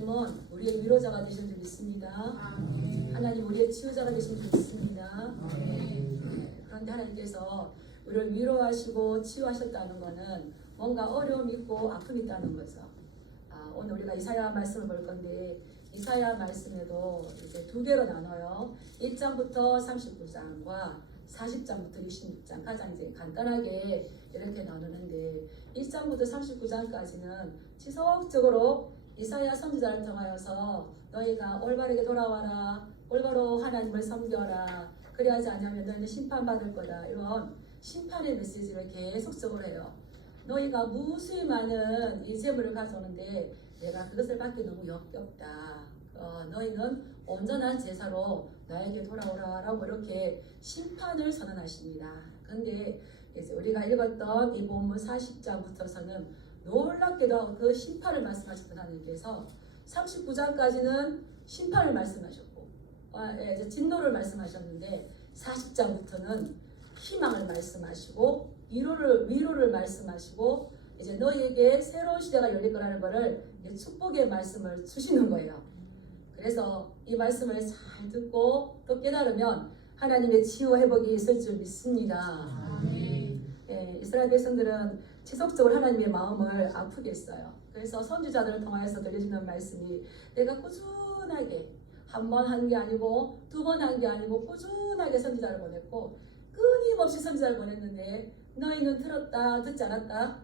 하나님은 우리의 위로자가 되신 줄 믿습니다. 하나님 우리의 치유자가 되신 줄 믿습니다. 그런데 하나님께서 우리를 위로하시고 치유하셨다는 것은 뭔가 어려움이 있고 아픔이 있다는 거죠. 오늘 우리가 이사야 말씀을 볼 건데 이사야 말씀에도 이제 두 개로 나눠요. 1장부터 39장과 40장부터 66장 가장 이제 간단하게 이렇게 나누는데 1장부터 39장까지는 지속적으로 이사야 선지자를 통하여서 너희가 올바르게 돌아와라, 올바로 하나님을 섬겨라, 그리하지 않으면 너희는 심판받을 거다, 이런 심판의 메시지를 계속적으로 해요. 너희가 무수히 많은 이 재물을 가져오는데 내가 그것을 받기 너무 역겹다. 너희는 온전한 제사로 나에게 돌아오라 라고 이렇게 심판을 선언하십니다. 그런데 이제 우리가 읽었던 이 본문 40장부터서는 놀랍게도 그 심판을 말씀하셨던 하나님께서 39장까지는 심판을 말씀하셨고 이제 진노를 말씀하셨는데 40장부터는 희망을 말씀하시고 위로를 말씀하시고 이제 너희에게 새로운 시대가 열릴 거라는 것을 축복의 말씀을 주시는 거예요. 그래서 이 말씀을 잘 듣고 또 깨달으면 하나님의 치유 회복이 있을 줄 믿습니다. 이스라엘 백성들은 지속적으로 하나님의 마음을 아프게 했어요. 그래서 선지자들을 통하여서 들려주는 말씀이 내가 꾸준하게 한 번 한 게 아니고 두 번 한 게 아니고 꾸준하게 선지자를 보냈고 끊임없이 선지자를 보냈는데 너희는 들었다 듣지 않았다?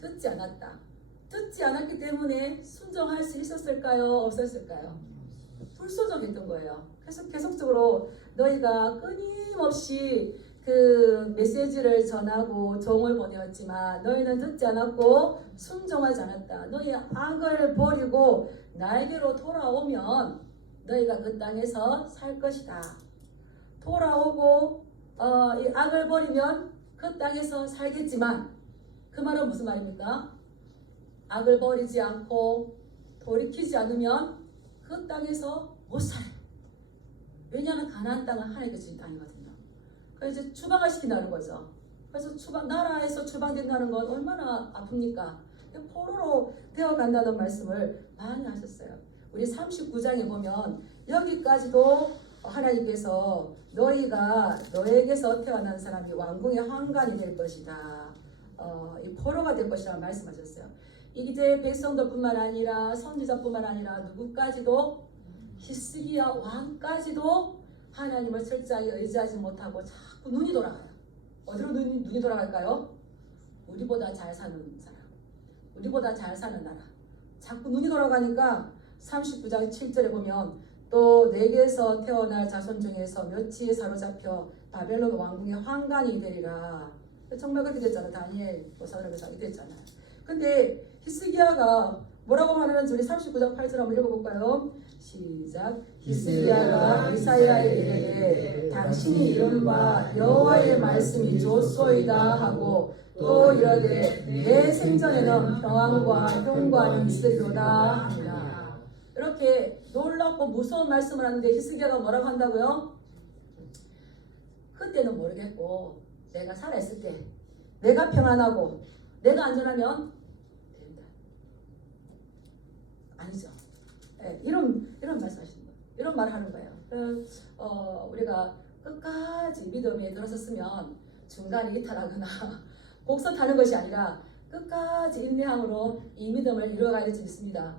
듣지 않았다. 듣지 않았기 때문에 순종할 수 있었을까요? 없었을까요? 불순종했던 거예요. 그래서 계속적으로 너희가 끊임없이 그 메시지를 전하고 종을 보내었지만 너희는 듣지 않았고 순종하지 않았다. 너희 악을 버리고 나에게로 돌아오면 너희가 그 땅에서 살 것이다. 돌아오고 이 악을 버리면 그 땅에서 살겠지만 그 말은 무슨 말입니까? 악을 버리지 않고 돌이키지 않으면 그 땅에서 못 살아요. 왜냐하면 가나안 땅은 하나님께 주신 땅이거든요. 그래서 이제 추방을 시킨다는 거죠. 그래서 나라에서 추방된다는 건 얼마나 아픕니까? 포로로 되어간다는 말씀을 많이 하셨어요. 우리 39장에 보면 여기까지도 하나님께서 너에게서 태어난 사람이 왕궁의 환관이 될 것이다. 이 포로가 될 것이라고 말씀하셨어요. 이제 백성들뿐만 아니라 선지자뿐만 아니라 누구까지도 히스기야 왕까지도 하나님을 철저하게 의지하지 못하고 자꾸 눈이 돌아가요. 어디로 눈이 돌아갈까요? 우리보다 잘 사는 사람, 우리보다 잘 사는 나라. 자꾸 눈이 돌아가니까 39장 7절에 보면 또 내게서 태어날 자손 중에서 몇이 사로잡혀 바벨론 왕궁의 환관이 되리라. 정말 그렇게 됐잖아요. 다니엘 보살에서 이렇게 됐잖아요. 근데 히스기야가 뭐라고 말하는지 우리 39장 8절 한번 읽어볼까요? 시작. 히스기야가 이사야에게 이르되 당신이 이른 바 여호와의 말씀이 좋소이다 하고 또 이르되 내 생전에는 평안과 평관이 있으리로다 하니라. 이렇게 놀랍고 무서운 말씀을 하는데 히스기야가 뭐라고 한다고요? 그때는 모르겠고 내가 살아있을 때 내가 평안하고 내가 안전하면 된다. 아니죠. 네, 이런 말씀하시는 거예요. 이런 말을 하는 거예요. 우리가 끝까지 믿음에 들어섰으면 중간에 이탈하거나 곡선 타는 것이 아니라 끝까지 인내함으로 이 믿음을 이루어가야 될지 믿습니다.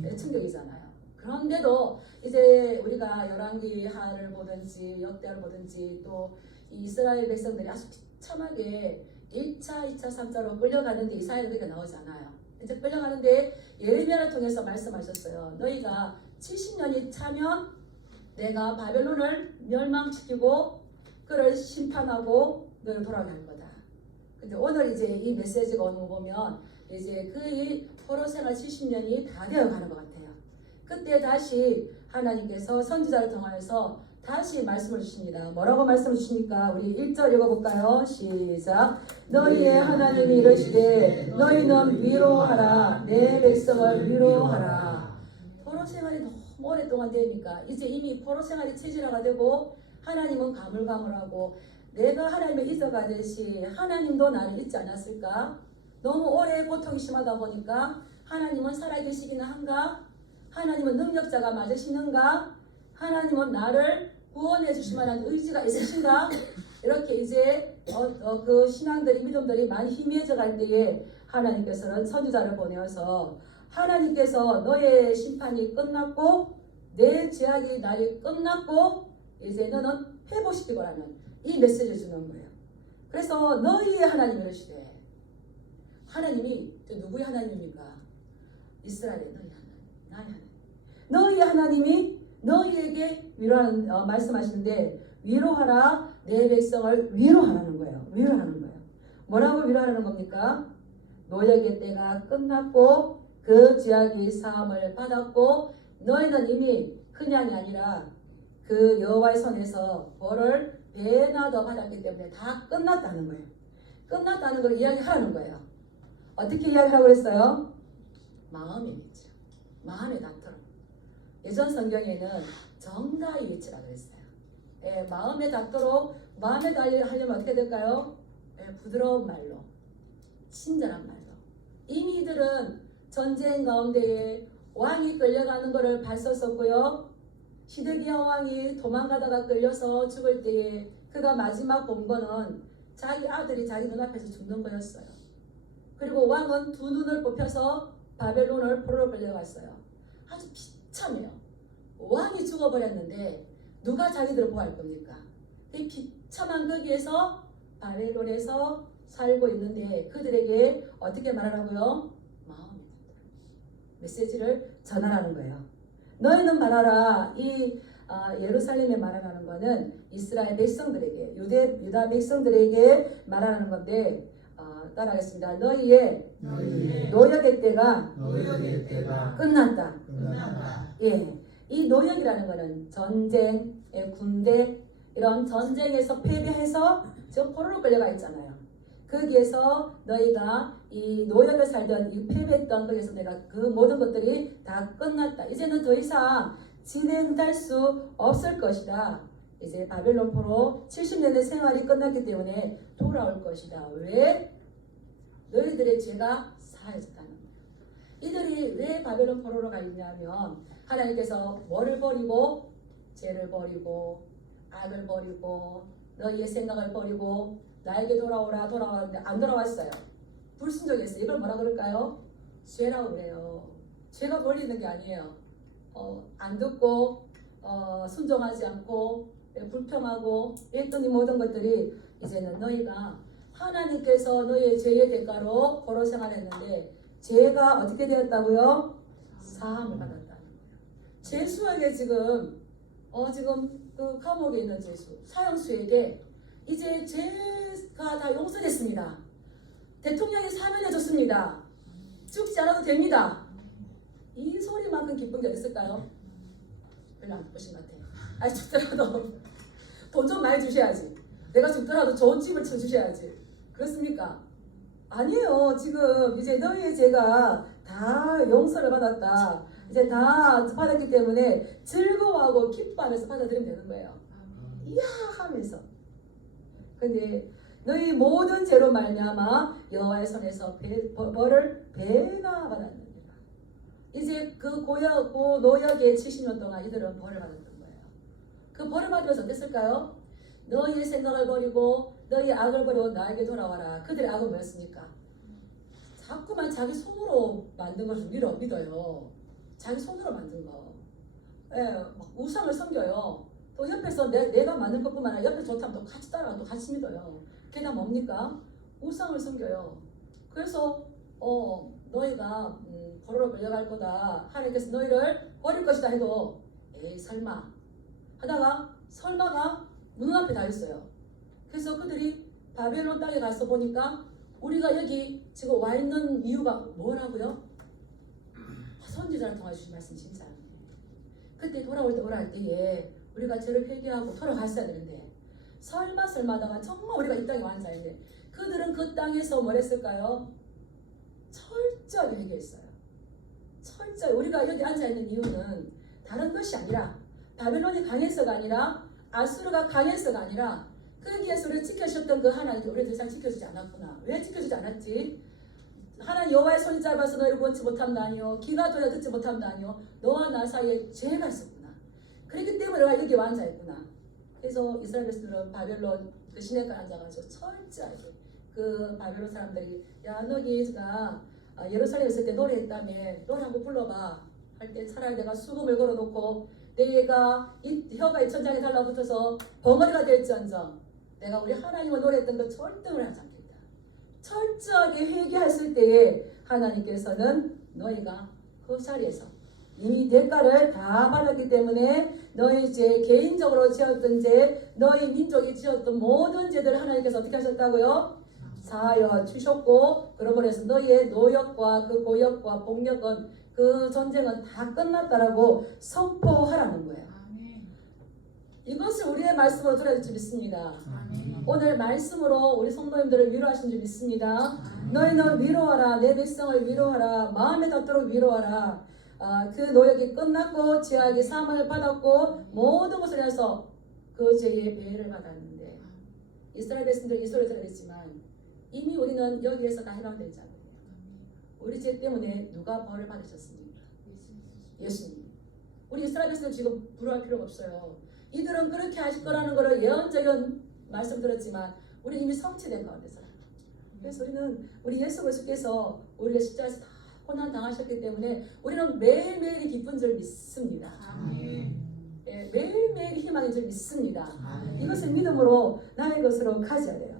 네, 충격이잖아요. 그런데도 이제 우리가 열왕기하를 보든지 역대하를 보든지 또 이스라엘 백성들이 아주 비참하게 1차, 2차, 3차로 끌려가는데 이사야가 그렇게 나오잖아요. 이제 끌려가는데 예레미야를 통해서 말씀하셨어요. 너희가 70년이 차면 내가 바벨론을 멸망시키고 그를 심판하고 너를 돌아가게 할 거다. 근데 오늘 이제 이 메시지가 오는 거 보면 이제 그 포로 생활 70년이 다 되어 가는 것 같아요. 그때 다시 하나님께서 선지자를 통하여서 다시 말씀을 주십니다. 뭐라고 말씀을 주십니까? 우리 1절 읽어볼까요? 시작. 너희의 하나님이 이르시되 너희는 위로하라. 내 백성을 위로하라. 포로 생활이 너무 오랫동안 되니까 이제 이미 포로 생활이 체질화가 되고 하나님은 가물가물하고 내가 하나님을 잊어가듯이 하나님도 나를 잊지 않았을까? 너무 오래 고통이 심하다 보니까 하나님은 살아계시기는 한가? 하나님은 능력자가 맞으시는가? 하나님은 나를 구원해 주실 만한 의지가 있으신가? 이렇게 이제 그 신앙들이 믿음들이 많이 희미해져 갈 때에 하나님께서는 선지자를 보내어서 하나님께서 너의 심판이 끝났고 내 죄악의 날이 끝났고 이제 너는 회복시키고라는 이 메시지를 주는 거예요. 그래서 너희의 하나님을 이러시되, 하나님이 누구의 하나님입니까? 이스라엘의 너희 하나님, 나의 하나님. 너희의 하나님이 너희에게 위로하는 말씀하시는데, 위로하라, 내 백성을 위로하라는 거예요. 위로하는 거예요. 뭐라고 위로하라는 겁니까? 노역의 때가 끝났고 그 죄악의 사함을 받았고 너희는 이미 그냥이 아니라 그 여호와의 손에서 벌을 배나 더 받았기 때문에 다 끝났다는 거예요. 끝났다는 걸 이야기하라는 거예요. 어떻게 이야기하라고 그랬어요? 마음이겠죠. 마음의 다투로. 예전 성경에는 정가의 위치라고 그랬어요. 예, 마음의 다투로, 마음의 다투려면 어떻게 될까요? 예, 부드러운 말로, 친절한 말로. 이미 이들은 전쟁 가운데에 왕이 끌려가는 것을 봤었었고요. 시드기야 왕이 도망가다가 끌려서 죽을 때에 그가 마지막 본 거는 자기 아들이 자기 눈앞에서 죽는 거였어요. 그리고 왕은 두 눈을 뽑혀서 바벨론을 포로로 끌려갔어요. 아주 비참해요. 왕이 죽어버렸는데 누가 자기들을 보호할 겁니까? 이 비참한 거기에서 바벨론에서 살고 있는데 그들에게 어떻게 말하라고요? 마음의 메시지를 전하라는 거예요. 너희는 말하라. 이 예루살렘에 말하라는 것은 이스라엘 백성들에게, 유다 백성들에게 말하는 건데, 따라하겠습니다. 너희의 노역의 때가 끝났다. 예, 이 노역이라는 것은 전쟁, 군대, 이런 전쟁에서 패배해서 저 포로로 끌려가 있잖아요. 거기에서 너희가 이 노역을 살던 이 패배했던 거기에서 내가 그 모든 것들이 다 끝났다. 이제는 더 이상 진행될 수 없을 것이다. 이제 바벨론 포로 70년의 생활이 끝났기 때문에 돌아올 것이다. 왜? 너희들의 죄가 사해졌다는 거예요. 이들이 왜 바벨론 포로로 가느냐면 하나님께서 뭐를 버리고? 죄를 버리고 악을 버리고 너희의 생각을 버리고 나에게 돌아오라 돌아왔는데 안 돌아왔어요. 불순종했어요. 이걸 뭐라 그럴까요? 죄라고 그래요. 죄가 벌리는 게 아니에요. 안 듣고 순종하지 않고 불평하고 했던 이 모든 것들이 이제는 너희가 하나님께서 너희의 죄의 대가로 포로 생활했는데 죄가 어떻게 되었다고요? 사함을 받았다는 거예요. 죄수에게 지금 그 감옥에 있는 죄수 사형수에게 이제 죄가 다 용서됐습니다. 대통령이 사면해줬습니다. 죽지 않아도 됩니다. 이 소리만큼 기쁜 게 있을까요? 별로 안 기쁘신 것 같아요. 아니 죽더라도 돈 좀 많이 주셔야지. 내가 죽더라도 좋은 집을 쳐주셔야지. 그렇습니까? 아니에요. 지금 이제 너희의 죄가 다 용서를 받았다. 이제 다 받았기 때문에 즐거워하고 기뻐하면서 받아들이면 되는 거예요. 이야 하면서. 근데 너희 모든 죄로 말미암아 여호와의 손에서 벌을 배나 받았느니라. 이제 그 노역의 70년 동안 이들은 벌을 받았던 거예요. 그 벌을 받으면서 어땠을까요? 너희의 생각을 버리고 너희의 악을 버리고 나에게 돌아와라. 그들의 악은 뭐였습니까? 자꾸만 자기 손으로 만든 것을 믿어요. 자기 손으로 만든 거. 예, 막 우상을 섬겨요. 또 옆에서 내가 만든 것뿐만 아니라 옆에 좋다면 또 같이 따라가 또 같이 믿어요. 그게 다 뭡니까? 우상을 섬겨요. 그래서 너희가 포로로 끌려갈 거다. 하나님께서 너희를 버릴 것이다 해도 에이 설마 하다가 설마가 눈앞에 다 있어요. 그래서 그들이 바벨론 땅에 가서 보니까 우리가 여기 지금 와 있는 이유가 뭐라고요? 선지자를 통해 주신 말씀 진짜 그때 돌아올 때에 우리가 죄를 회개하고 돌아갔어야 되는데 설마 하다가 정말 우리가 이 땅에 와 앉아있는데 그들은 그 땅에서 뭘 했을까요? 철저하게 회개했어요. 철저히 우리가 여기 앉아있는 이유는 다른 것이 아니라 바벨론이 강해서가 아니라 아수르가 강해서가 아니라 거기에서 우리를 지켜주셨던 그 하나님께 우리를 더 이상 지켜주지 않았구나. 왜 지켜주지 않았지? 하나님 나는 여호와의 손이 짧아서 너희를 구원치 못한다니요 귀가 돌려 듣지 못한다니요 너와 나 사이에 죄가 있었구나. 그렇기 때문에 내가 여기 와 앉아있구나. 그래서 이스라엘 백성들은 바벨론 그 시내가에 앉아가지고 철저하게 그 바벨론 사람들이 야 너희가 예루살렘에 있을 때 노래했다며 노래 한번 불러봐 할 때 차라리 내가 수금을 걸어놓고 내가 이 혀가 이 천장에 달라붙어서 벙어리가 될지언정 내가 우리 하나님을 노래했던 거 절대 노래하지 않겠다. 철저하게 회개했을 때에 하나님께서는 너희가 그 자리에서 이미 대가를 다 받았기 때문에 너희 죄 개인적으로 지었던 죄 너희 민족이 지었던 모든 죄들을 하나님께서 어떻게 하셨다고요? 사하여 주셨고 그러므로 해서 너희의 노역과 그 고역과 폭력은 그 전쟁은 다 끝났다라고 선포하라는 거예요. 이것을 우리의 말씀으로 들어야 줄 믿습니다. 오늘 말씀으로 우리 성도님들을 위로하신 줄 믿습니다. 너희는 위로하라. 내 백성을 위로하라. 마음에 닿도록 위로하라. 그 노역이 끝났고 죄악이 사함을 받았고 모든 것을 해서 그 죄의 배를 받았는데 이스라엘 백성들이 이 소리를 들었지만 이미 우리는 여기에서 다 해방되지 않아요. 우리 죄 때문에 누가 벌을 받으셨습니까? 예수님. 우리 이스라엘 백성들 지금 불화할 필요가 없어요. 이들은 그렇게 하실 거라는 거를 예언적인 말씀 들었지만 우리 이미 성취된 가운데 살아요. 그래서 우리는 우리 예수 그리스도께서 우리를 십자가에서 다 고난 당하셨기 때문에 우리는 매일매일이 기쁜 줄 믿습니다. 예, 매일매일이 희망인 줄 믿습니다. 이것을 믿음으로 나의 것으로 가져야 돼요.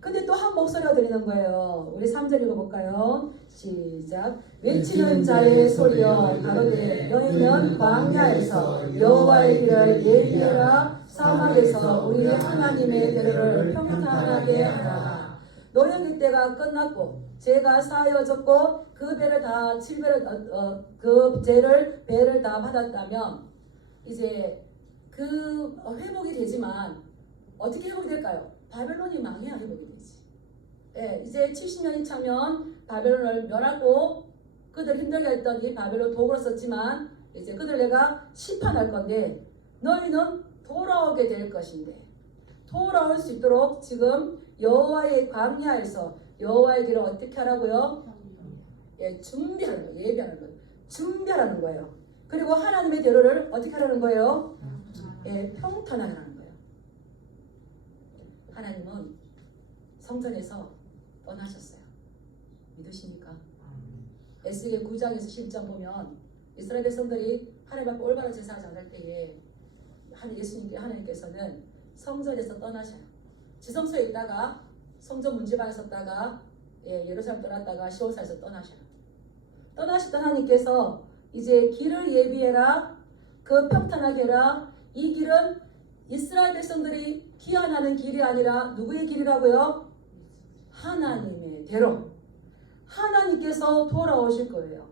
근데 또 한 목소리가 들리는 거예요. 우리 3절 읽어볼까요? 시작. 외치는 자의 소리여 가로되 너희는 광야에서 여호와의 길을 예비하라. 사막에서 우리 하나님의 대로를 평탄하게 하라. 노역의 때가 끝났고 죄가 사하여졌고 그 배를 다 그 죄를 배를 다 받았다면 이제 그 회복이 되지만 어떻게 회복이 될까요? 바벨론이 망해야 회복이 되지. 예, 이제 70년이 차면 바벨론을 멸하고 그들 힘들게 했던 이 바벨론 도구로 썼지만 이제 그들 내가 심판할 건데 너희는 돌아오게 될 것인데 돌아올 수 있도록 지금 여호와의 광야에서 여호와의 길을 어떻게 하라고요? 예, 준비하는 거예요. 예비하는 거예요. 준비하라는 거예요. 그리고 하나님의 대로를 어떻게 하라는 거예요? 예, 평탄하게 하라는 거예요. 하나님은 성전에서 떠나셨어요. 믿으십니까? 에스겔 9장에서 10장 보면 이스라엘 백성들이 하나님 앞에 올바른 제사하지 않을 때에 하나님께서는 성전에서 떠나셔요. 지성소에 있다가 성전 문지방에 섰다가 예루살렘 떠났다가 시온산에서 떠나셔요. 떠나셨던 하나님께서 이제 길을 예비해라. 그 평탄하게 해라. 이 길은 이스라엘 백성들이 기한하는 길이 아니라 누구의 길이라고요? 하나님의 대로. 하나님께서 돌아오실 거예요.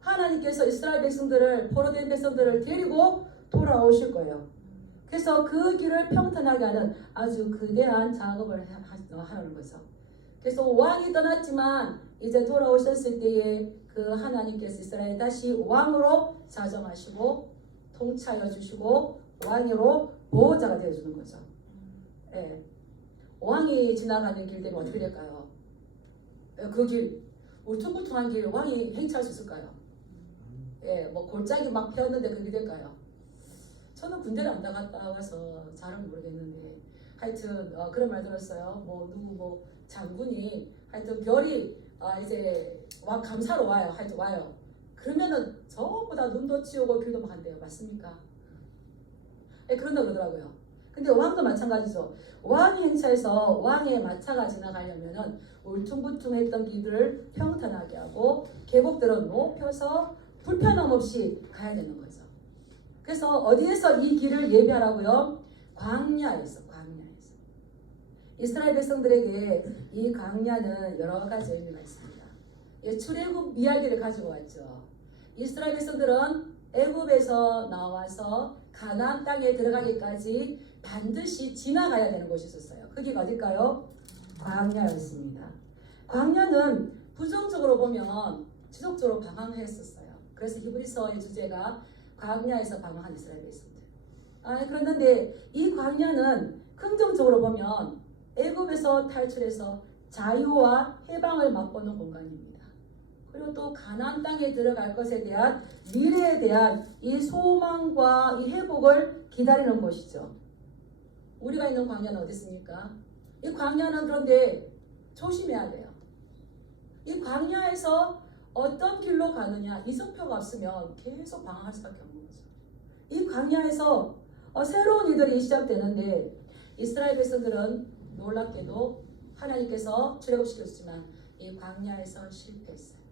하나님께서 이스라엘 백성들을 포로된 백성들을 데리고 돌아오실 거예요. 그래서 그 길을 평탄하게 하는 아주 거대한 작업을 하라는 거죠. 그래서 왕이 떠났지만 이제 돌아오셨을 때에 그 하나님께서 이스라엘 다시 왕으로 자정하시고 통치하여 주시고 왕으로 보호자가 되어주는 거죠. 예. 왕이 지나가는 길 되면 어떻게 될까요? 그 길, 울퉁불퉁한 길 왕이 행차할 수 있을까요? 예, 뭐 골짜기 막 펴었는데 그게 될까요? 저는 군대를 안 나갔다 와서 잘은 모르겠는데 하여튼 그런 말 들었어요. 뭐 누구 뭐 장군이 하여튼 별이 이제 왕 감사로 와요. 하여튼 와요. 그러면은 저보다 눈도 치우고 길도 막 한대요. 맞습니까? 예, 그런다 그러더라고요. 근데 왕도 마찬가지죠. 왕이 행차해서 왕의 마차가 지나가려면은 울퉁불퉁했던 길들을 평탄하게 하고 계곡들은 높여서 불편함 없이 가야 되는 거죠. 그래서 어디에서 이 길을 예비하라고요? 광야에서. 이스라엘 백성들에게 이 광야는 여러 가지 의미가 있습니다. 출애굽 이야기를 가지고 왔죠. 이스라엘 백성들은 애굽에서 나와서 가나안 땅에 들어가기까지 반드시 지나가야 되는 곳이 있었어요. 그게 어딜까요? 광야였습니다. 광야는 부정적으로 보면 지속적으로 방황했었어요. 그래서 히브리서의 주제가 광야에서 방황한 이스라엘 백성들. 그런데 이 광야는 긍정적으로 보면 애굽에서 탈출해서 자유와 해방을 맛보는 공간입니다. 그리고 또 가나안 땅에 들어갈 것에 대한 미래에 대한 이 소망과 이 회복을 기다리는 곳이죠. 우리가 있는 광야는 어디 있습니까? 이 광야는 그런데 조심해야 돼요. 이 광야에서 어떤 길로 가느냐, 이정표가 없으면 계속 방황할 수밖에 없는 거죠. 이 광야에서 새로운 일들이 시작되는데 이스라엘 백성들은 놀랍게도 하나님께서 출애굽시켰지만 이 광야에서 실패했어요.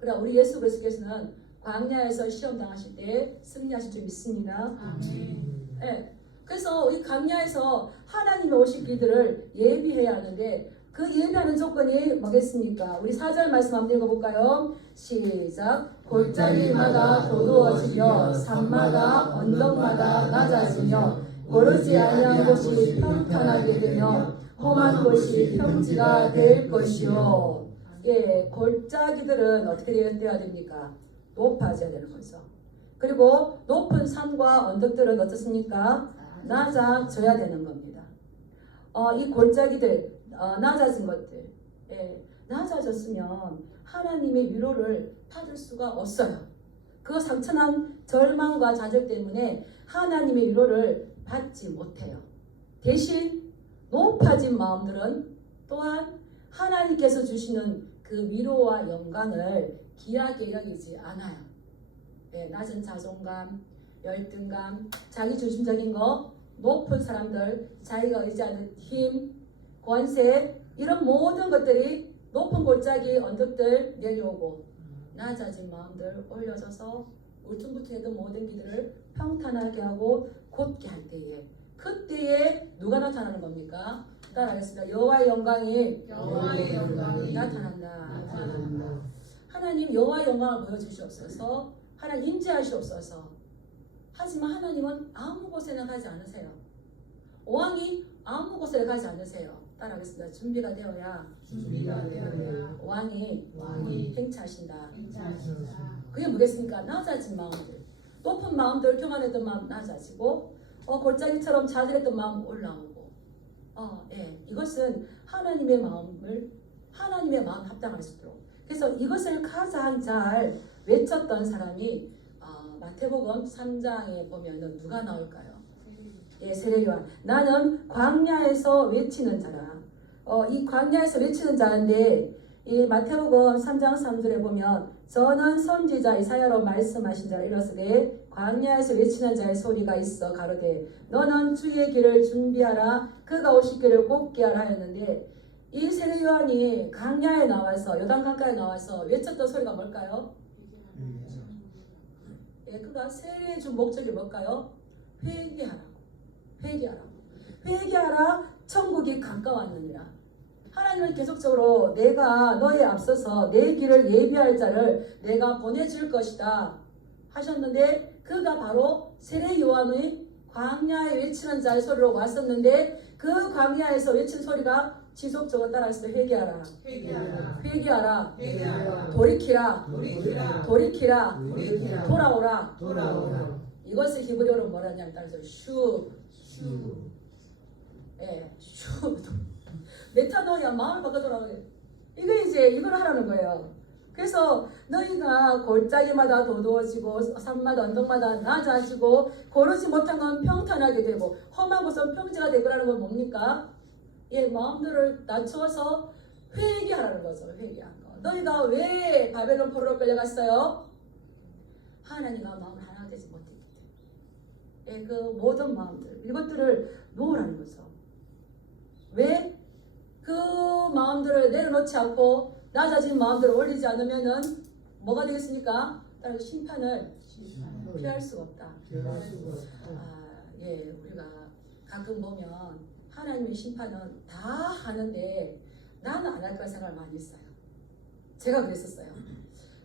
그러나 우리 예수 그리스도께서는 광야에서 시험 당하실 때 승리하실 줄 믿습니다. 아멘. 네. 그래서 이 광야에서 하나님이 오실 길들을 예비해야 하는데 그 예비하는 조건이 뭐겠습니까? 우리 4절 말씀 한번 읽어볼까요? 시작. 골짜기마다 도두어지며 산마다 언덕마다 낮아지며 고르지 아니한 곳이 평탄하게 되며 험한 곳이 평지가 될 것이요. 예, 골짜기들은 어떻게 되어야 됩니까? 높아져야 되는 거죠. 그리고 높은 산과 언덕들은 어떻습니까? 낮아져야 되는 겁니다. 이 골짜기들, 낮아진 것들, 예, 낮아졌으면 하나님의 위로를 받을 수가 없어요. 그 상처난 절망과 좌절 때문에 하나님의 위로를 받지 못해요. 대신 높아진 마음들은 또한 하나님께서 주시는 그 위로와 영광을 귀하게 여기지 않아요. 예, 낮은 자존감, 열등감, 자기중심적인 거, 높은 사람들, 자기가 의지하는 힘, 권세, 이런 모든 것들이 높은 골짜기 언덕들 내려오고 낮아진 마음들 올려져서 울퉁불퉁했던 모든 길들을 평탄하게 하고 곧게 할 때에 그때에 누가 나타나는 겁니까? 따라하겠습니다. 여호와의 영광이 나타난다. 하나님 여호와의 영광을 보여주시옵소서. 하나님 임재하시옵소서. 하지만 하나님은 아무 곳에나 가지 않으세요. 왕이 아무 곳에 가지 않으세요. 따라하겠습니다. 준비가 되어야 왕이 행차하신다. 그게 뭐겠습니까? 낮아진 마음들, 높은 마음들, 교만했던 마음 낮아지고 골짜기처럼 좌절했던 마음 올라오고 예, 이것은 하나님의 마음 합당할 수 있도록. 그래서 이것을 가장 잘 외쳤던 사람이 마태복음 3장에 보면은 누가 나올까요? 예, 세례요한. 나는 광야에서 외치는 자라. 이 광야에서 외치는 자인데 이 마태복음 3장 3절에 보면 저는 선지자 이사야로 말씀하신 자를 이르시되 광야에서 외치는 자의 소리가 있어 가로되 너는 주의 길을 준비하라 그가 오실 길을 곱게 하라 했는데 이 세례요한이 광야에 나와서 요단강가에 나와서 외쳤던 소리가 뭘까요? 예, 그가 세례해 준 목적이 뭘까요? 회개하라 천국이 가까웠느니라. 하나님은 계속적으로 내가 너에 앞서서 내 길을 예비할 자를 내가 보내줄 것이다 하셨는데 그가 바로 세례 요한의 광야에 외치는 자의 소리로 왔었는데 그 광야에서 외친 소리가 지속적으로 따라서 회개하라. 돌이키라. 돌아오라. 이것을 히브리어로 뭐라냐면 따라서 슈. 예, 슈. 메타노이아 마음을 바꿔더라고. 이걸 하라는 거예요. 그래서 너희가 골짜기마다 도두어지고 산마다 언덕마다 낮아지고 고르지 못한 건 평탄하게 되고 험한 곳은 평지가 되고라는 건 뭡니까? 예, 마음들을 낮춰서 회개하라는 거죠. 회개한 거. 너희가 왜 바벨론 포로로 끌려갔어요? 하나님과 마음을 하나 되지 못했기 때문에. 예, 그 모든 마음들 이것들을 놓으라는 거죠. 왜? 그 마음들을 내려놓지 않고 낮아진 마음들을 올리지 않으면은 뭐가 되겠습니까? 따라서 심판을 피할 수가 없다. 예, 우리가 가끔 보면 하나님의 심판은 다 하는데 나는 안 할 거라 생각을 많이 했어요. 제가 그랬었어요.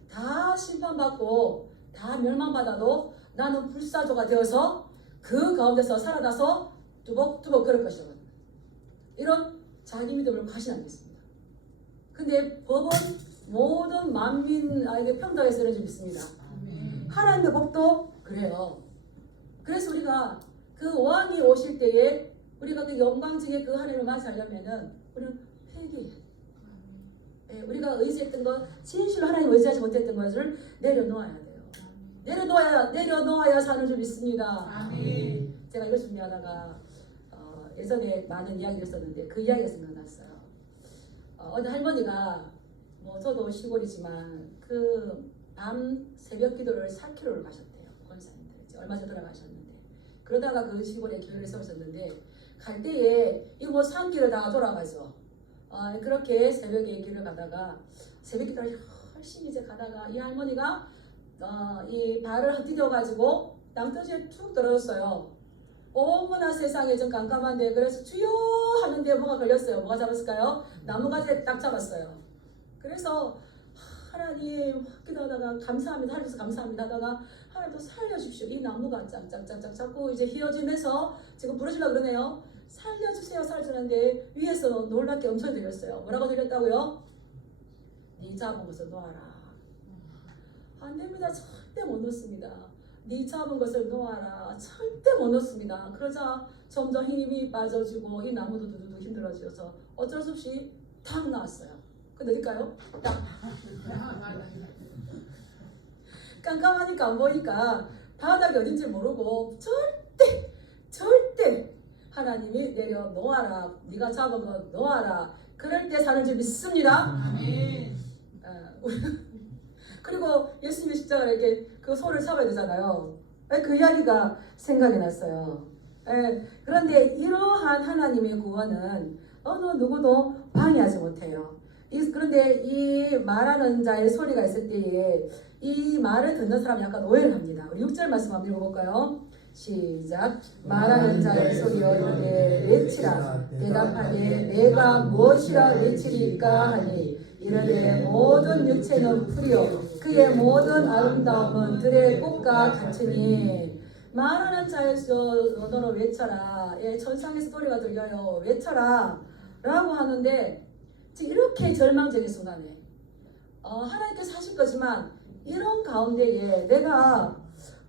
다 심판받고 다 멸망받아도 나는 불사조가 되어서 그 가운데서 살아나서 뚜벅뚜벅 걸을 것이거든요. 이런 자기 믿음을 과신하겠습니다. 근데 법은 모든 만민에게 평등해서 이런 줄 믿습니다. 하나님의 법도 그래요. 그래서 우리가 그 왕이 오실 때에 우리가 그 영광 중에 그 하나님을 맞이하려면은 우리는 회개해야 돼. 우리가 의지했던 것, 진실로 하나님 의지하지 못했던 것을 내려놓아야 돼요. 내려놓아야 사는 줄 믿습니다. 아멘. 제가 이걸 준비하다가 예전에 많은 이야기를 했었는데 그 이야기가 생각났어요. 어느 할머니가 저도 시골이지만 그 밤 새벽 기도를 4km를 가셨대요. 권사님들 얼마 전에 돌아가셨는데 그러다가 그 시골에 교회를 세우셨는데 갈 때에 이거 산길을 다 돌아가죠. 그렇게 새벽에 길을 가다가 새벽 기도를 열심히 이제 가다가 이 할머니가 이 발을 헛디뎌 가지고 땅떠지에 툭 떨어졌어요. 어머나 세상에 좀 깜깜한데 그래서 주여 하는데 뭐가 걸렸어요. 뭐가 잡았을까요? 나무가지에 딱 잡았어요. 그래서 하나님 기도하다가 감사합니다. 하나님께서 감사합니다 하다가 하나님 또 살려주십시오. 이 나무가 짝짝짝짝 자꾸 이제 휘어지면서 지금 부르시려고 그러네요. 살려주세요 살려주는데 위에서 놀랍게 엄청 들렸어요. 뭐라고 들렸다고요? 네 잡은 것을 놓아라. 안 됩니다. 절대 못 놓습니다. 네 잡은 것을 놓아라. 절대 못 놓습니다. 그러자 점점 힘이 빠져지고 이 나무도 두두두 힘들어져서 어쩔 수 없이 탁 나왔어요. 근데 어딜까요? 딱 깜깜하니까 안 보니까 바닥이 어딘지 모르고 절대 하나님이 내려 놓아라. 네가 잡은 거 놓아라. 그럴 때 사는 줄 믿습니다. 아멘. 그리고 예수님의 십자가를 이렇게 그 소를 잡아야 되잖아요. 그 이야기가 생각이 났어요. 그런데 이러한 하나님의 구원은 어느 누구도 방해하지 못해요. 그런데 이 말하는 자의 소리가 있을 때에 이 말을 듣는 사람이 약간 오해를 합니다. 우리 6절 말씀 한번 읽어볼까요? 시작. 말하는 자의 소리여 이르되 외치라. 대답하되 내가 무엇이라 외치리까 하니 이르되 모든 육체는 풀이요 그의 모든 아름다움은 들의 꽃과 같으니 말하는 자의 너는 외쳐라. 천상의 소리가 들려요. 외쳐라 라고 하는데 지금 이렇게 절망적인 순간에 하나님께서 하실 거지만 이런 가운데에 내가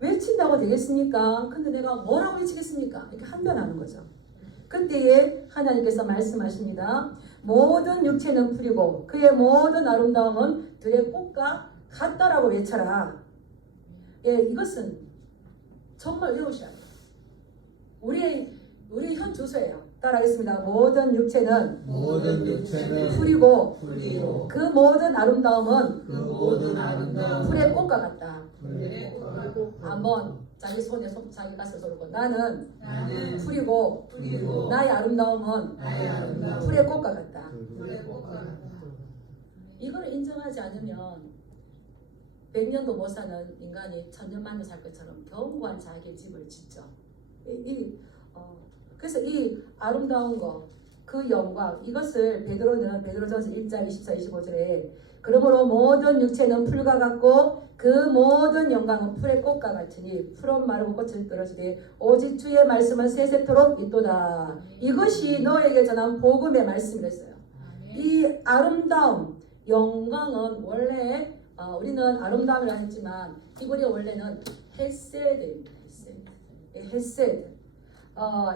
외친다고 되겠습니까? 근데 내가 뭐라고 외치겠습니까? 이렇게 한변하는 거죠. 그때에 하나님께서 말씀하십니다. 모든 육체는 풀이고 그의 모든 아름다움은 들의 꽃과 같다라고 외쳐라. 이것은 정말 어려우셔야 돼요. 우리의 현 주소예요. 따라하겠습니다. 모든 육체는 풀이고 그 모든 아름다움은 풀의 꽃과 같다. 한번 자기 손에 자기 가슴에 손을 고 나는 풀이고 나의 아름다움은 풀의 꽃과 같다. 이걸 인정하지 않으면 100년도 못 사는 인간이 1000년만에 살 것처럼 견고한 자기의 집을 짓죠. 그래서 이 아름다운 것, 그 영광, 이것을 베드로전서 1장 24, 25절에 그러므로 모든 육체는 풀과 같고 그 모든 영광은 풀의 꽃과 같으니 풀은 마르고 꽃은 떨어지되 오직 주의 말씀은 세세토록 있도다. 이것이 너에게 전한 복음의 말씀이랬어요. 이 아름다움, 영광은 원래 우리는 아름다움이라 했지만 이거의 원래는 헤세드입니다. 헤세드.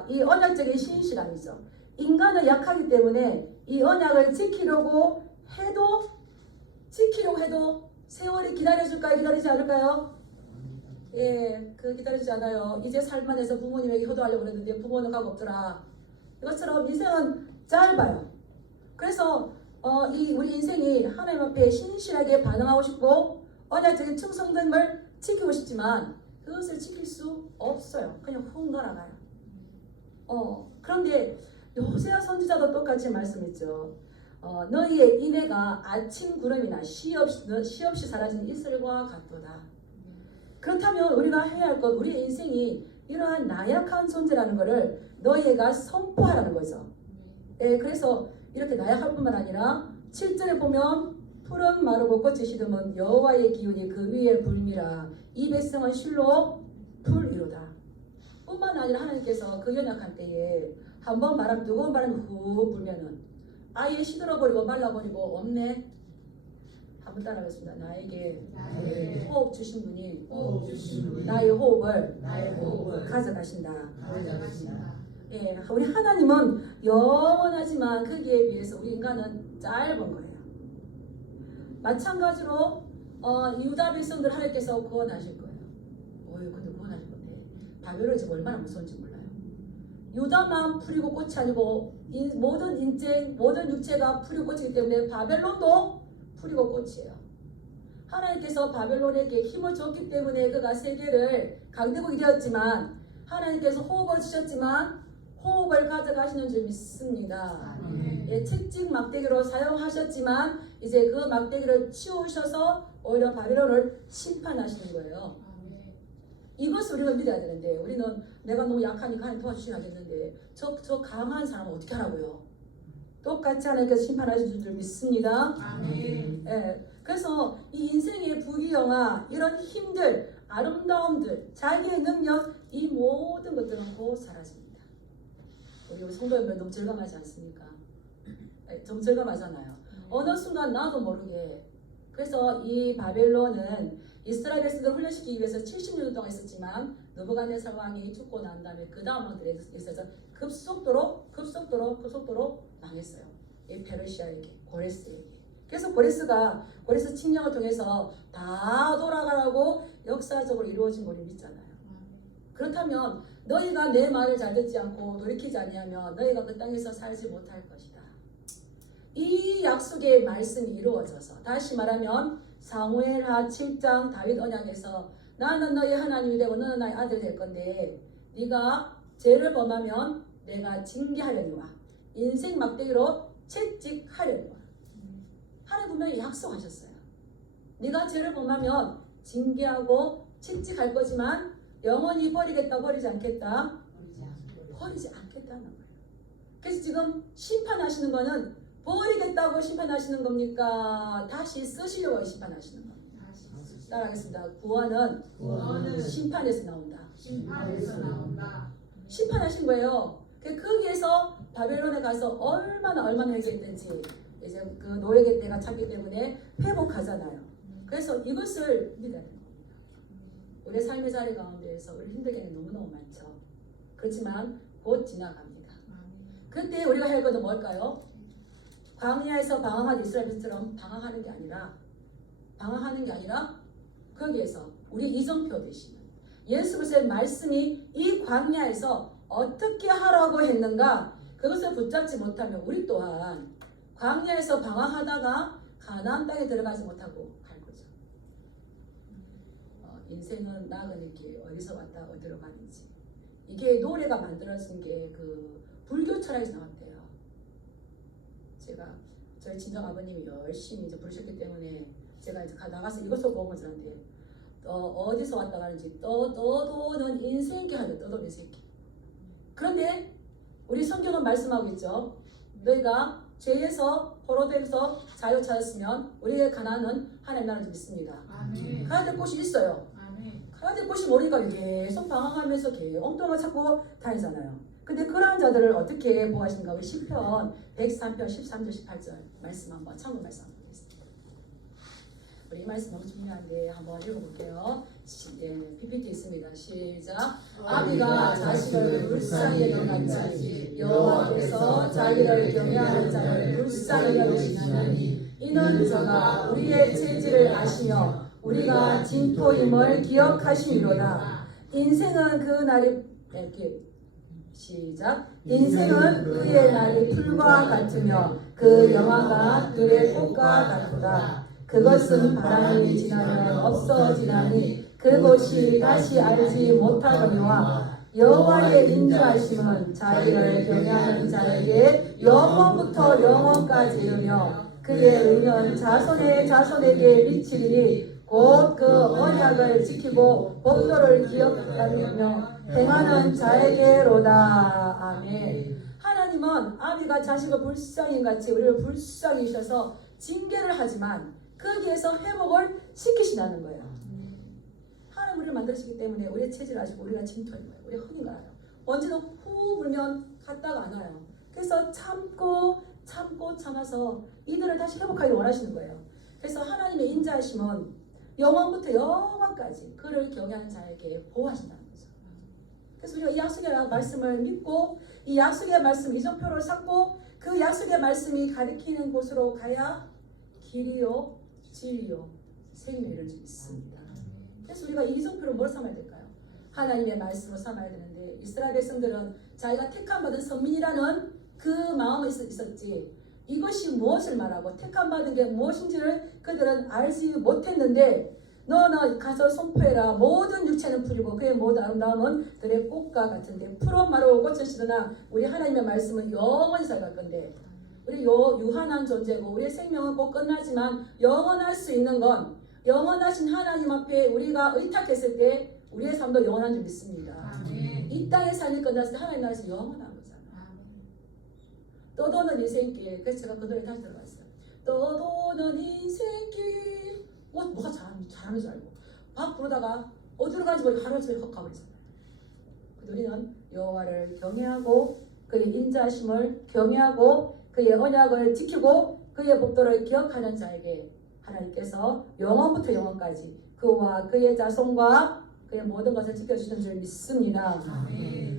이 언약적인 신실함이죠. 인간은 약하기 때문에 이 언약을 지키려고 해도 세월이 기다려줄까요? 기다리지 않을까요? 기다리지 않아요. 이제 살만해서 부모님에게 효도하려고 그랬는데 부모는 각 없더라. 이것처럼 인생은 짧아요. 그래서 우리 인생이 하나님 앞에 신실하게 반응하고 싶고 언약적인 충성됨을 지키고 싶지만 그것을 지킬 수 없어요. 그냥 훅 날아가요. 그런데 호세아 선지자도 똑같이 말씀했죠. 너희의 인애가 아침 구름이나 시 없이 사라지는 이슬과 같도다. 그렇다면 우리가 해야 할 것, 우리의 인생이 이러한 나약한 존재라는 것을 너희가 선포하라는 거죠. 그래서 이렇게 나약할 뿐만 아니라 7절에 보면 풀은 마르고 꽃이 시드면 여호와의 기운이 그 위에 불미라. 이 백성은 실로 풀이로다. 뿐만 아니라 하나님께서 그 연약한 때에 한 번 바람, 뜨거운 바람이 훅 불면은 아예 시들어버리고 말라버리고 없네. 한번 따라하겠습니다. 나에게 호흡 주신 분이 나의 호흡을 가져가신다. 우리 하나님은 영원하지만 거기에 비해서 우리 인간은 짧은 거예요. 마찬가지로 유다 백성들 하나님께서 구원하실 거예요. 근데 구원하실 건데 바벨론이 지금 얼마나 무서운지 몰라요. 유다만 풀이고 꽃이 아니고 모든 인생, 모든 육체가 풀이고 꽃이기 때문에 바벨론도 풀이고 꽃이에요. 하나님께서 바벨론에게 힘을 줬기 때문에 그가 세계를 강대국이 되었지만 하나님께서 호흡을 주셨지만 호흡을 가져가시는 줄 믿습니다. 예, 채찍 막대기로 사용하셨지만 이제 그 막대기를 치우셔서 오히려 바벨론을 심판하시는 거예요. 이것을 우리가 믿어야 되는데 우리는 내가 너무 약하니까 하나님 도와주시면 하겠는데 저 강한 사람은 어떻게 하라고요? 똑같이 하나님께서 심판하실 줄 믿습니다. 예, 그래서 이 인생의 부귀영화, 이런 힘들, 아름다움들, 자기의 능력, 이 모든 것들은 곧 사라집니다. 우리 성도님들 너무 절감하지 않습니까? 좀 절감하잖아요. 어느 순간 나도 모르게. 그래서 이 바벨론은 이스라엘 백성들을 훈련시키기 위해서 70년 동안 있었지만 느부갓네살 왕이 죽고 난 다음에 그 다음 왕들에 있어서 급속도로 망했어요. 이 페르시아에게, 고레스에게. 그래서 고레스 침략을 통해서 다 돌아가라고 역사적으로 이루어진 걸 믿잖아요. 그렇다면 너희가 내 말을 잘 듣지 않고 돌이키지 아니하면 너희가 그 땅에서 살지 못할 것이다. 이 약속의 말씀이 이루어져서 다시 말하면 사무엘하 7장 다윗 언약에서 나는 너희 하나님이 되고 너는 나의 아들이 될 건데 네가 죄를 범하면 내가 징계하려니와 인생 막대기로 채찍하려니와. 하나님 분명히 약속하셨어요. 네가 죄를 범하면 징계하고 채찍할 거지만 영원히 버리겠다, 버리지 않겠다? 버리지 않겠다는 거예요. 그래서 지금 심판하시는 거는 버리겠다고 심판하시는 겁니까? 다시 쓰시려고 심판하시는 겁니다. 따라하겠습니다. 구원은 심판에서 나온다. 심판하신 거예요. 거기에서 바벨론에 가서 얼마나 회개했는지 이제 그 노예의 때가 찼기 때문에 회복하잖아요. 그래서 이것을 믿어야 됩니다. 우리 삶의 자리 가운데에서 우리 힘들게 하는 게 너무너무 많죠. 그렇지만 곧 지나갑니다. 그때 우리가 할 것은 뭘까요? 광야에서 방황한 이스라엘처럼 방황하는 게 아니라 거기에서 우리 이정표 되시는 예수 그리스도의 말씀이 이 광야에서 어떻게 하라고 했는가, 그것을 붙잡지 못하면 우리 또한 광야에서 방황하다가 가나안 땅에 들어가지 못하고 갈 거죠. 인생은 나그네길 어디서 왔다 어디로 가는지, 이게 노래가 만들어진 게 그 불교 철학에서 나왔대요. 제가 저희 친정 아버님이 열심히 이제 부르셨기 때문에 제가 이제 나가서 이것을 보고 저한테 어디서 왔다 가는지 떠도는 인생길 하죠. 떠도는 인생길. 그런데 우리 성경은 말씀하고 있죠. 너희가 죄에서 포로되면서 자유 찾았으면 우리의 가난은 하나님 나라를 믿습니다. 가야 될 곳이 있어요. 가야 될 곳이 모르니까 계속 방황하면서 계속 엉뚱한 거 찾고 다니잖아요. 근데 그러한 자들을 어떻게 보호하시는가? 우리 시편 103편 13절 18절 말씀 한번 참고 말씀 한번 보겠습니다. 우리 이 말씀 너무 중요한데 한번 읽어볼게요. PPT 있습니다. 시작. 아비가 자식을 불쌍히 여겨같이 여호와께서 자기를 경외하는 자를 불쌍히 여기시나니 이는 저가 우리의 체질을 아시며 우리가 진토임을 기억하시미로다. 인생은 그 날이 시작. 인생은 그의 날이 풀과 같으며 그 영화가 들의 꽃과 같도다. 그것은 바람이 지나면 없어지나니 그곳이 다시 알지 못하거니와 여호와의 인자하심은 자기를 경외하는 자에게 영원부터 영원까지 이르며 그의 의는 자손의 자손에게 미치리니 곧 그 언약을 지키고 법도를 기억하며 행하는 자에게로다. 아멘. 하나님은 아비가 자식을 불쌍히 같이 우리를 불쌍히 주셔서 징계를 하지만 거기에서 회복을 시키신다는 거예요. 하나님 우리를 만드시기 때문에 우리의 체질을 아시고 우리가 진토인 거예요. 우리가 흙인 거예요. 언제도 후 불면 갔다가 안 와요. 그래서 참아서 이들을 다시 회복하기 원하시는 거예요. 그래서 하나님의 인자하심은 영원부터 영원까지 그를 경외하는 자에게 보호하신다는 거죠. 그래서 우리가 이 약속의 말씀을 믿고 이 약속의 말씀 이정표를 삼고 그 약속의 말씀이 가리키는 곳으로 가야 길이요 진리요 생명이라는 줄 믿습니다. 그래서 우리가 이정표를 뭘 삼아야 될까요? 하나님의 말씀으로 삼아야 되는데 이스라엘 백성들은 자기가 택함받은 선민이라는 그 마음이 있었지 이것이 무엇을 말하고 택함받은 게 무엇인지를 그들은 알지 못했는데 너는 가서 선포해라. 모든 육체는 풀이고 그의 모든 아름다움은 들의 꽃과 같은데 풀은 마르고 꽃은 시드나 우리 하나님의 말씀은 영원히 살아갈 건데 우리 유한한 존재고 우리의 생명은 꼭 끝나지만 영원할 수 있는 건 영원하신 하나님 앞에 우리가 의탁했을 때 우리의 삶도 영원한 줄 믿습니다. 아멘. 이 땅의 삶이 끝났을 때 하나님 나라에서 영원한 거잖아. 떠도는 인생길. 그래서 제가 그 노래 다시 들어봤어요. 떠도는 인생길. 뭐가 잘하는 줄 알고 막 부르다가 어디로 가는지 모르고 하루 종일 헉 가버리잖아요. 우리는 여호와를 경외하고 그의 인자심을 경외하고 그의 언약을 지키고 그의 법도를 기억하는 자에게 하나님께서 영원부터 영원까지 그와 그의 자손과 그의 모든 것을 지켜주시는 줄 믿습니다.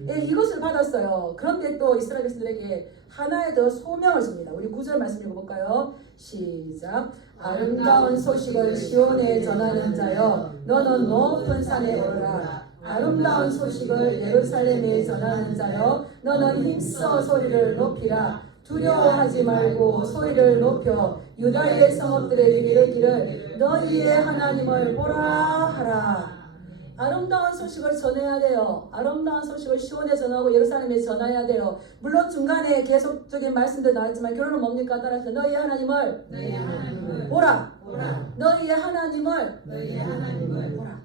예, 이것을 받았어요. 그런데 또 이스라엘 백성들에게 하나의 더 소명을 줍니다. 우리 9절 말씀 읽어볼까요? 시작. 아름다운 소식을 시온에 전하는 자여 너는 높은 산에 오르라. 아름다운 소식을 예루살렘에 전하는 자여 너는 힘써 소리를 높이라. 두려워하지 말고 소리를 높여 유다의 성읍들에게 이르기를 너희의 하나님을 보라 하라. 아름다운 소식을 전해야 돼요. 아름다운 소식을 시온에 전하고 예루살렘에 전해야 돼요. 물론 중간에 계속적인 말씀도 나왔지만 결론은 뭡니까? 따라서 너희의 하나님을 보라. 너희의 하나님을 보라.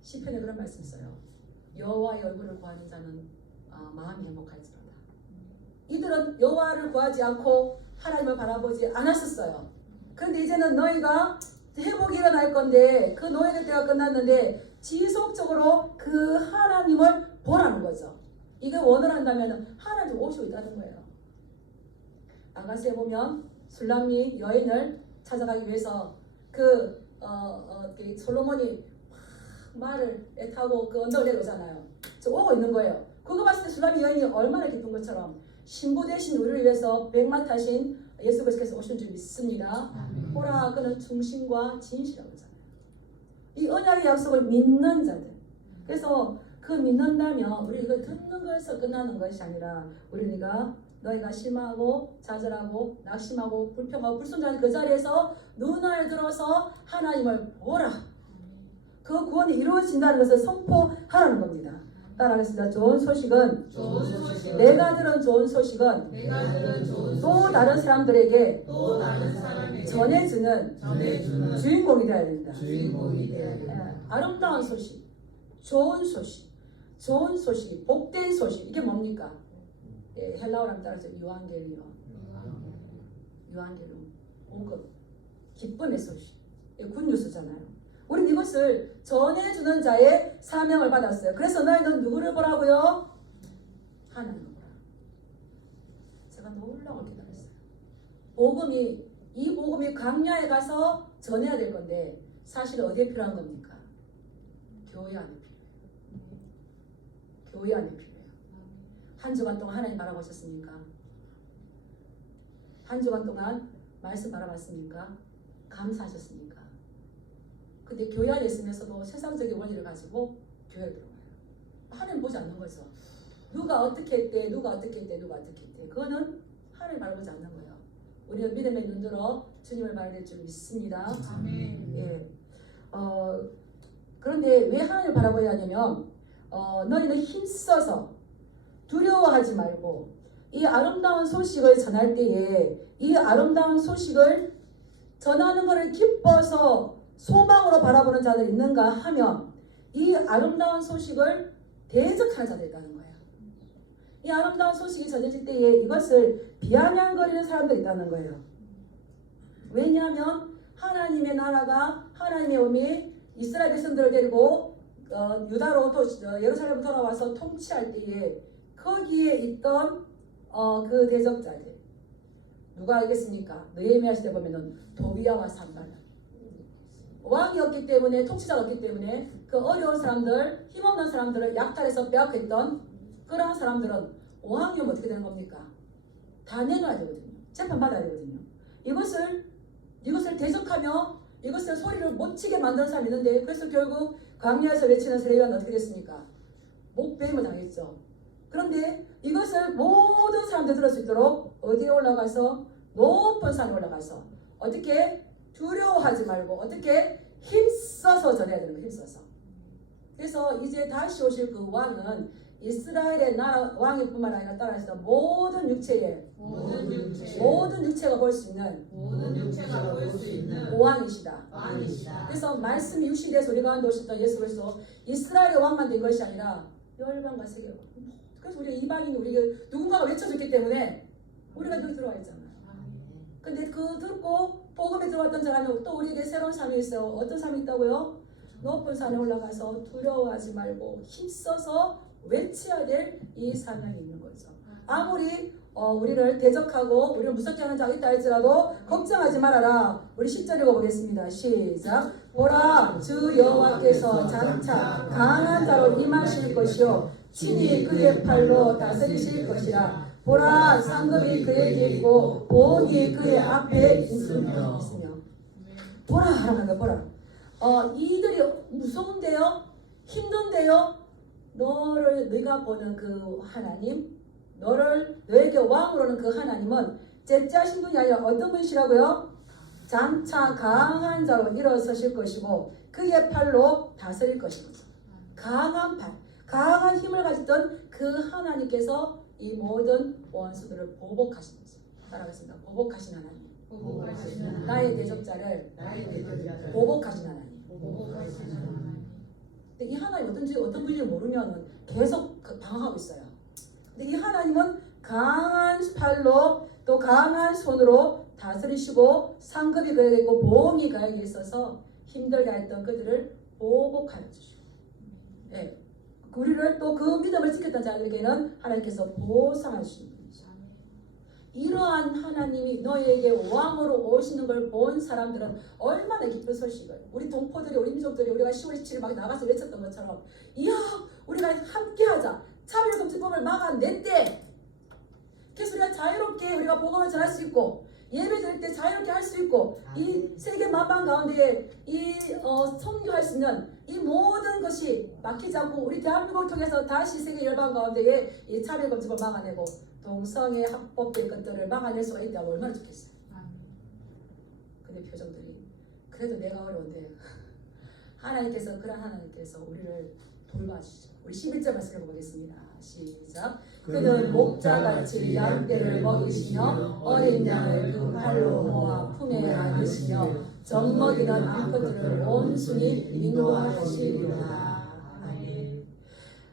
시편에 그런 말씀 있어요. 여호와의 얼굴을 구하는 자는 마음이 행복할지로다. 이들은 여호와를 구하지 않고 하나님을 바라보지 않았었어요. 그런데 이제는 너희가 회복이 일어날 건데 그 노예의 때가 끝났는데 지속적으로 그 하나님을 보라는 거죠. 이걸 원을 한다면 하나님 오시고 있다는 거예요. 아가스에 보면 술람미 여인을 찾아가기 위해서 솔로몬이 말을 타고 그 언덕을 내려오잖아요. 저 오고 있는 거예요. 그거 봤을 때 술람미 여인이 얼마나 기쁜 것처럼 신부 대신 우리를 위해서 백마 타신 예수 그리스도께서 오신 줄 믿습니다. 보라 그는 중심과 진실이라고 하잖아요. 이 언약의 약속을 믿는 자들. 그래서 그 믿는다면 우리 이거 듣는 것에서 끝나는 것이 아니라 너희가 실망하고 좌절하고 낙심하고 불평하고 불순종하는 그 자리에서 눈을 들어서 하나님을 보라. 그 구원이 이루어진다는 것을 선포하라는 겁니다. 따라하겠습니다. 좋은 소식은 내가 들은 좋은 소식은 또 다른 사람들에게 전해주는 주인공이 되어야 됩니다. 아름다운 소식, 좋은 소식, 복된 소식. 이게 뭡니까? 헬라어로 하면 따라서 유앙겔리온, 복음, 기쁨의 소식. 굿뉴스잖아요. 우리는 이것을 전해주는 자의 사명을 받았어요. 그래서 너희는 누구를 보라고요? 하나님을 보라. 제가 놀라운 기도했어요. 이 복음이 광야에 가서 전해야 될 건데 사실 어디에 필요한 겁니까? 교회 안에 필요해요. 교회 안에 필요해요. 한 주간 동안 하나님 바라보셨습니까? 한 주간 동안 말씀 바라봤습니까? 감사하셨습니까? 근데 교회 안에 있으면서도 세상적인 원리를 가지고 교회에 들어가요. 하나님 보지 않는 거죠. 누가 어떻게 했대. 그거는 하나님 바라보지 않는 거예요. 우리는 믿음의 눈으로 주님을 바라볼 줄 믿습니다. 아멘. 예. 그런데 왜 하나님을 바라봐야 하냐면 너희는 힘써서 두려워하지 말고 이 아름다운 소식을 전할 때에 이 아름다운 소식을 전하는 것을 기뻐서 소망으로 바라보는 자들이 있는가 하면 이 아름다운 소식을 대적하는 자들이 있다는 거예요. 이 아름다운 소식이 전해질 때에 이것을 비아냥거리는 사람들이 있다는 거예요. 왜냐하면 하나님의 나라가 하나님의 몸이 이스라엘 백성들을 데리고 유다로 예루살렘으로 돌아와서 통치할 때에 거기에 있던 그 대적자들 누가 알겠습니까? 느헤미야 시대 보면은 도비야와 산발라 왕이 없기 때문에 통치자가 없기 때문에 그 어려운 사람들 힘없는 사람들을 약탈해서 빼앗겼던 그러한 사람들은 왕이면 어떻게 되는 겁니까? 다 내놔야 되거든요. 재판받아야 되거든요. 이것을 이것을 대적하며 이것을 소리를 못 치게 만드는 사람이 있는데 그래서 결국 광야에서 외치는 세례요한은 어떻게 됐습니까? 목배임을 당했죠. 그런데 이것을 모든 사람들이 들을 수 있도록 어디에 올라가서 높은 산에 올라가서 어떻게 두려워하지 말고 어떻게 힘써서 전해야 되는 거예요. 힘써서. 그래서 이제 다시 오실 그 왕은 이스라엘의 나라 왕일 뿐만 아니라 따라서 모든 육체가 볼 수 있는 왕이시다. 그래서 말씀이 육신에서 우리 가운데 오셨던 예수 그리스도 이스라엘의 왕만 된 것이 아니라 열방과 세계. 그래서 우리가 이방인 우리가 누군가가 외쳐줬기 때문에 우리가 여기 들어와 있잖아요. 근데 그 듣고 복음에 들어왔던 사람이 또 우리에게 새로운 삶이 있어요. 어떤 삶이 있다고요? 높은 산에 올라가서 두려워하지 말고 힘써서 외쳐야 될 이 사명이 있는 거죠. 아무리 우리를 대적하고 우리를 무섭게 하는 자가 있다 할지라도 걱정하지 말아라. 우리 10절 읽어보겠습니다. 시작. 보라 주 여호와께서 장차 강한 자로 임하실 것이요 친히 그의 팔로 다스리실 것이라. 보라 상급이 그에게 있고 보응이 그의 앞에 있으며. 보라 하라는 거야. 보라. 이들이 무서운데요, 힘든데요. 네가 보는 그 하나님, 너에게 왕으로는 그 하나님은 째째하신 분이 아니라 어떤 분이시라고요? 장차 강한 자로 일어서실 것이고 그의 팔로 다스릴 것입니다. 강한 팔, 강한 힘을 가졌던 그 하나님께서 이 모든 원수들을 보복하시는 거죠. 따라하겠습니다. 보복하신 하나님. 나의 대적자를 보복하신 하나님. 근데 이 하나님 어떤 분인지 모르면 계속 방황하고 있어요. 근데 이 하나님은 강한 팔로 또 강한 손으로 다스리시고 상급이 그에게 있고 보응이 그에게 있어서 힘들게 했던 그들을 보복하여 주시고, 네. 우리를 또 그 믿음을 지켰던 자들에게는 하나님께서 보상하시는 분이죠. 이러한 하나님이 너희에게 왕으로 오시는 걸 본 사람들은 얼마나 기쁜 소식이에요. 우리 동포들이, 우리 민족들이 우리가 10월 17일 막 나가서 외쳤던 것처럼, 이야 우리가 함께하자, 차별금지법을 막아냈대. 그래서 우리가 자유롭게 우리가 복음을 전할 수 있고 예배 드릴 때 자유롭게 할 수 있고 이 세계 만방 가운데 선교할 수 있는 이 모든 것이 막히지 않고 우리 대한민국을 통해서 다시 세계 열방 가운데에 이 차별금지법을 막아내고 동성애 합법된 것들을 막아낼 수가 있다면 얼마나 좋겠어요. 근데 표정들이 그래도 내가 어려운데 하나님께서, 그런 하나님께서 우리를 돌봐주시죠. 우리 11절 말씀 읽어보겠습니다. 시작. 그는 목자같이 양떼를 먹이시며 어린 양을 그 팔로 모아 품에 안으시며 젖먹이는 암컷들을 온순히 인도하시리로다.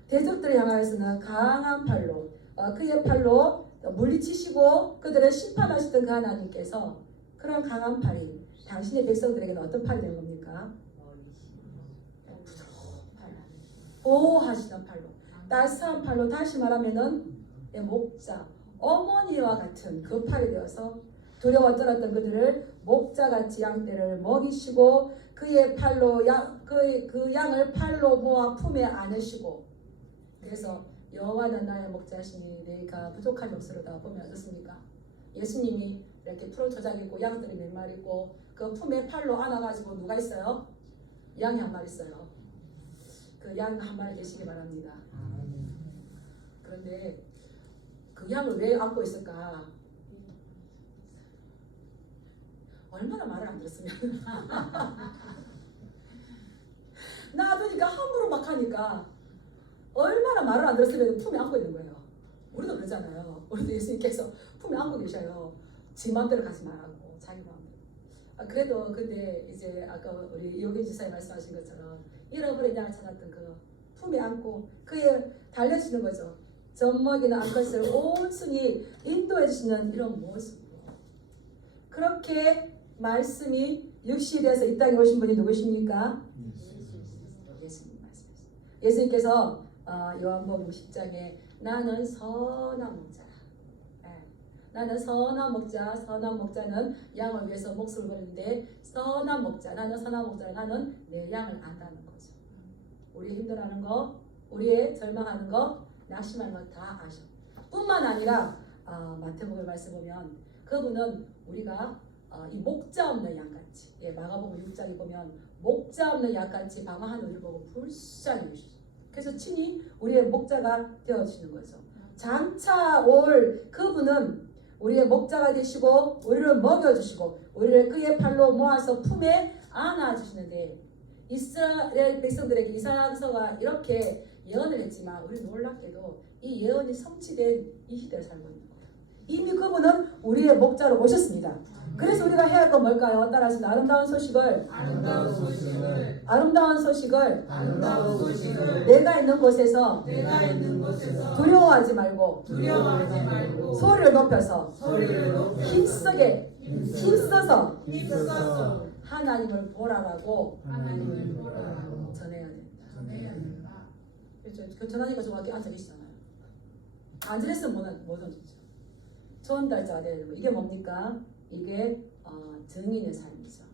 대적들을 향하여서는 강한 팔로 그의 팔로 물리치시고 그들을 심판하시던 그 하나님께서 그런 강한 팔이 당신의 백성들에게는 어떤 팔이 되는 겁니까? 보호하시던 팔로, 따스한 팔로, 다시 말하면은 목자, 어머니와 같은 그 팔이 되어서 두려워 떨었던 그들을 목자같이 양떼를 먹이시고 그의 팔로 그 양을 팔로 모아 품에 안으시고. 그래서 여호와는 나의 목자시니 내가 부족함이 없으리다 보면 어떻습니까? 예수님이 이렇게 푸른 초장 있고 양들이 몇 마리 있고 그 품에 팔로 안아가지고 누가 있어요? 양이 한 마리 있어요. 그 양 한 마리 계시기 바랍니다. 그런데 그 양을 왜 안고 있을까? 얼마나 말을 안 들었으면 놔두니까 함부로 막 하니까 얼마나 말을 안 들었으면 품에 안고 있는 거예요. 우리도 그러잖아요. 우리도 예수님께서 품에 안고 계셔요. 지 마음대로 가지 말라고, 자기 마음대로. 그래도 근데 이제 아까 우리 이호경 지사님 말씀하신 것처럼 잃어버린 양을 찾았던 그 품에 안고 그에 달래주는 거죠. 젖먹이는 암컷을 온순히 인도해 주시는 이런 모습으로. 그렇게 말씀이 육신이 되어서 이 땅에 오신 분이 누구십니까? 예수님 말씀이십니다. 예수님께서 요한복음 10장에 나는 선한 목자라. 나는 선한 목자, 선한 목자는 양을 위해서 목숨을 버리는데 선한 목자, 나는 선한 목자, 나는 내 양을 안다는 거죠. 우리 힘들어하는 거, 우리의 절망하는 거, 낙심하는 거 다 아셔. 뿐만 아니라 마태복음 말씀 보면 그분은 우리가 이 목자 없는 양같이, 마가복음 6장에 보면 목자 없는 양같이 방황하는 우리를 보고 불쌍히 여기시죠. 그래서 친히 우리의 목자가 되어주시는 거죠. 장차 올 그분은 우리의 목자가 되시고 우리를 먹여주시고 우리를 그의 팔로 모아서 품에 안아주시는데, 이스라엘 백성들에게 이사야서가 이렇게 예언을 했지만 우리 놀랍게도 이 예언이 성취된 이 시대를 살고 있는 거예요. 이미 그분은 우리의 목자로 오셨습니다. 그래서 우리가 해야 할 건 뭘까요? 따라서 아름다운 소식을 내가 있는 곳에서 두려워하지 말고 소리를 높여서 힘써서 하나님을 보라라고 전해야 된다. 그렇죠? 전하니까 정확히 앉아 계시잖아요. 안 지냈으면 못 얹죠. 전달자가 되야 되고, 이게 뭡니까? 이게 증인의 삶이죠.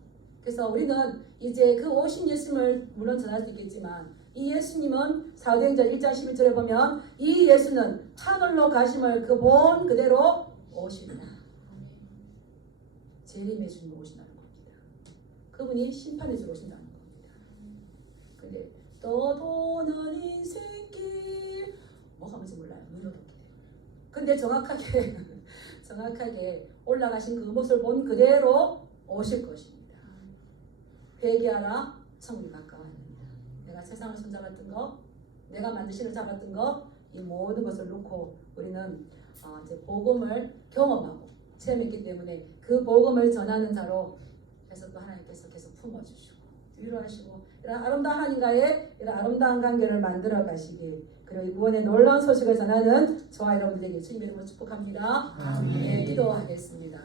그래서 우리는 이제 그 오신 예수님을 물론 전할 수 있겠지만, 이 예수님은 사도행전 1장 11절에 보면 이 예수는 하늘로 가심을 그 본 그대로 오시리라. 재림해 주님 오신다는 겁니다. 그분이 심판해 주러 오신다는 겁니다. 근데 떠도는 인생길 뭐가 뭔지 몰라요. 눈으로 보게. 근데 정확하게 올라가신 그 모습을 본 그대로 오실 것입니다. 회개하라, 천국이 가까워집니다. 내가 세상을 손잡았던 거, 내가 만드신을 잡았던 거, 이 모든 것을 놓고 우리는 이제 복음을 경험하고 체험했기 때문에 그 복음을 전하는 자로 해서 또 하나님께서 계속 품어주시고 위로하시고 이런 아름다운 하나님과의 이런 아름다운 관계를 만들어 가시길, 그리고 이 구원의 놀라운 소식을 전하는 저와 여러분들에게 주님의 이름으로 축복합니다. 네, 기도하겠습니다.